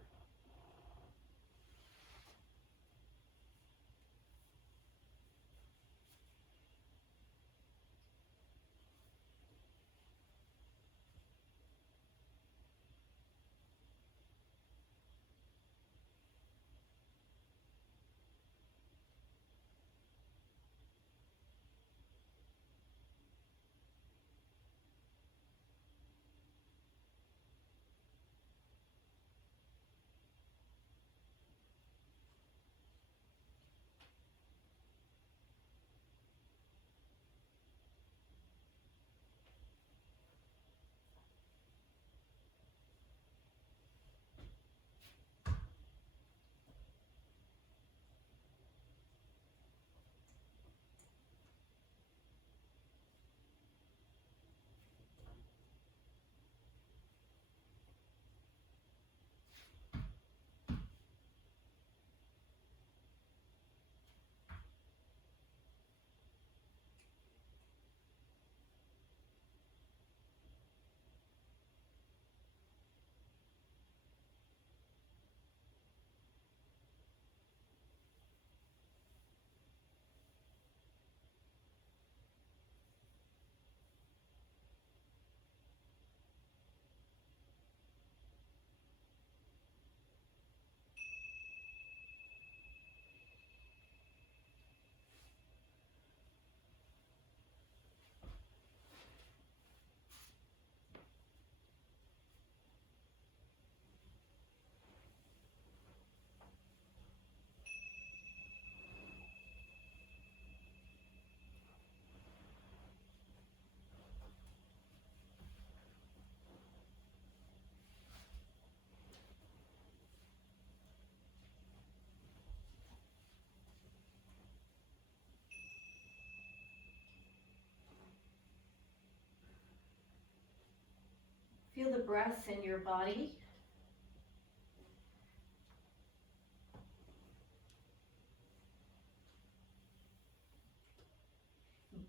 Feel the breath in your body.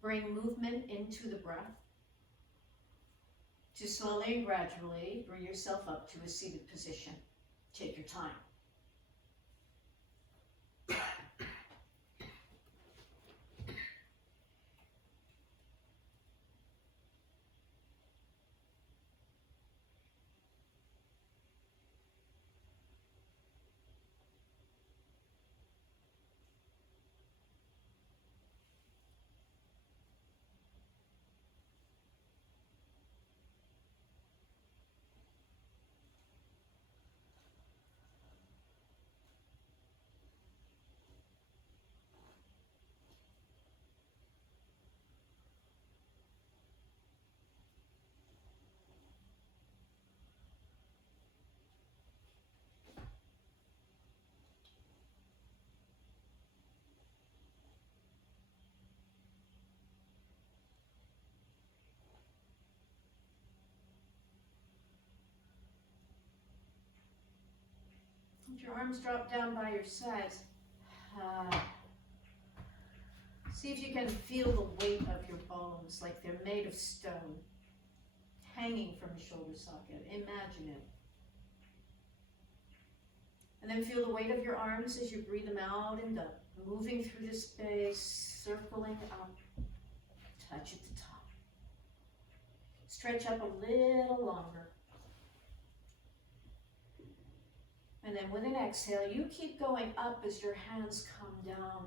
Bring movement into the breath. To slowly and gradually bring yourself up to a seated position. Take your time. Let your arms drop down by your sides. See if you can feel the weight of your bones like they're made of stone, hanging from the shoulder socket. Imagine it. And then feel the weight of your arms as you breathe them out and up, moving through the space, circling up, touch at the top. Stretch up a little longer. And then with an exhale, you keep going up as your hands come down.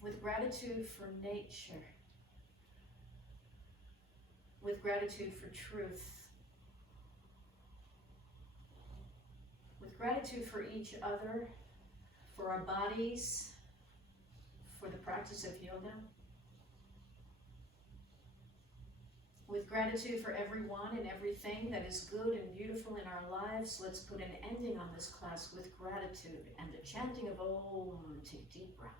With gratitude for nature. With gratitude for truth. With gratitude for each other, for our bodies, for the practice of yoga. With gratitude for everyone and everything that is good and beautiful in our lives, let's put an ending on this class with gratitude and the chanting of Om. Take a deep breath.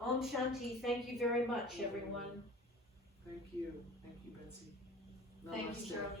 Om Shanti. Thank you very much, everyone. Thank you. Thank you, Betsy. Thank you, Namaste. Cheryl.